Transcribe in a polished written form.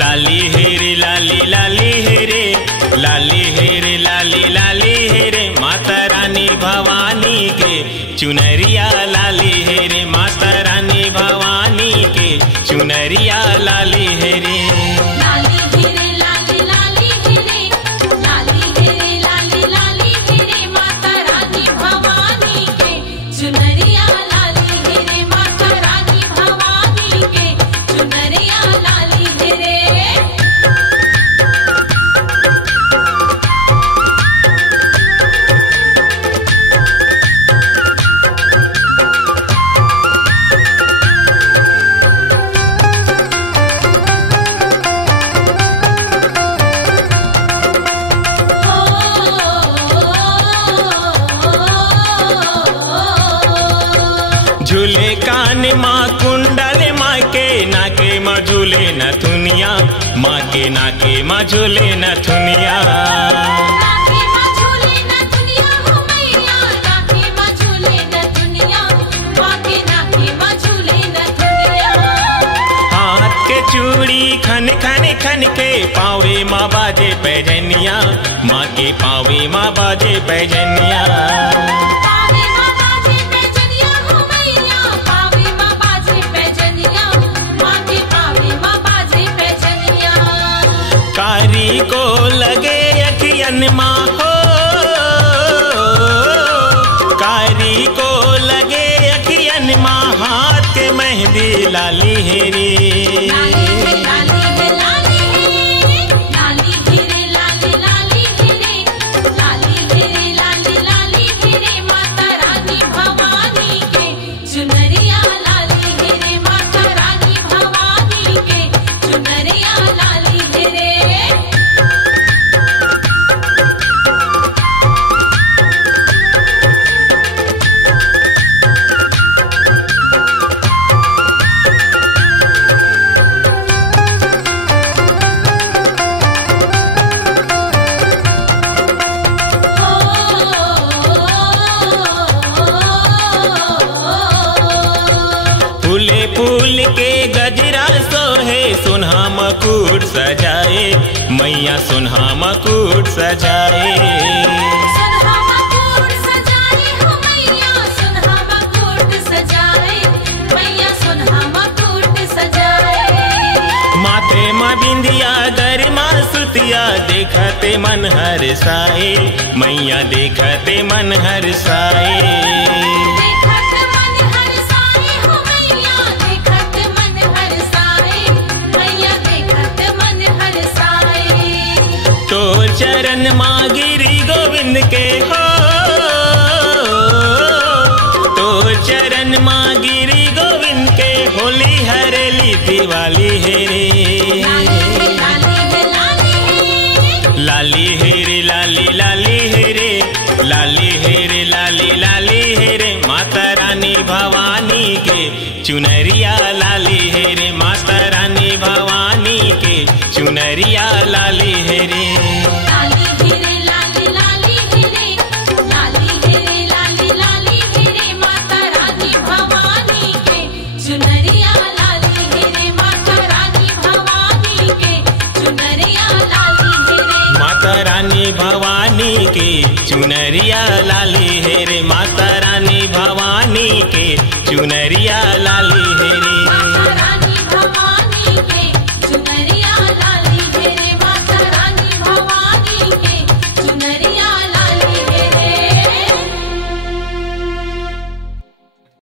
लाली हेरे लाली लाली हेरे, लाली हेरे लाली लाली हेरे, माता रानी भवानी के चुनरिया लाली हेरे, माता रानी भवानी के चुनरिया लाली हेरे। लाली हेरे लाली लाली हेरे, लाली हेरे लाली लाली हेरे, माता रानी भवानी के चुनरिया लाली हेरे, माता रानी भवानी के चुनरिया लाली हेरे। झूले कान माँ कुंडल माँ के नाके माँ झूले नथुनिया, माँ के नाके माँ झूले नथुनिया। नाके माँ झूले नथुनिया हो मैया, नाके माँ झूले नथुनिया, माँ के नाके माँ झूले नथुनिया। हाथ के चूड़ी खन खन खन के, पावे माँ बाजे पैजनिया, माँ के पावे माँ बाजे पैजनिया। पावे माँ बाजे पैजनिया हो मैया, पावे माँ बाजे पैजनिया, माँ के पावे माँ बाजे पैजनिया। कारी को लगे अखियन माँ हो, कारी को लगे अखियन माँ, हाथ के मेहंदी लाली हेरी। लाली है लाली है लाली है, लाली हेरे लाली लाली हेरे, लाली हेरे लाली लाली हेरे, माता रानी भवानी के चुनरिया लाली हेरे, माता रानी भवानी के चुनरिया लाली हेरे। फूले फूल के गजरा सोहे, सुनहा मकुट सजाए, मैया सुनहा मकुट सजाए। सुनहा मकुट सजाए हो मैया, सुनहा मकुट सजाए, मैया सुनहा मकुट सजाए। माथे माँ बिंदिया गरिमा सुतिया, देखते मन हरसाए, मैया देखते मन हरसाए। देखत मन हरसाए हो मैया, देखत मन हरसाए, मैया देखत मन हरसाए। तो चरण माँ गिरी गोविंद के हो, तो चरण माँ गिरी गोविंद के, होली हरेली दिवाली हेरे। लाली है लाली है, लाली हेरे लाली लाली हेरे, लाली हेरे लाली लाली हेरे, माता रानी भवानी के चुनरिया लाली हेरे, माता रानी भवानी के चुनरिया लाली हेरे। लाली हेरे लाली लाली हेरे, लाली हेरे लाली लाली हेरे, माता रानी भवानी के चुनरिया लाली हेरे, माता रानी भवानी के चुनरिया लाली हेरे। माता रानी भवानी के चुनरिया लाली हेरे, माता रानी भवानी के चुनरिया लाली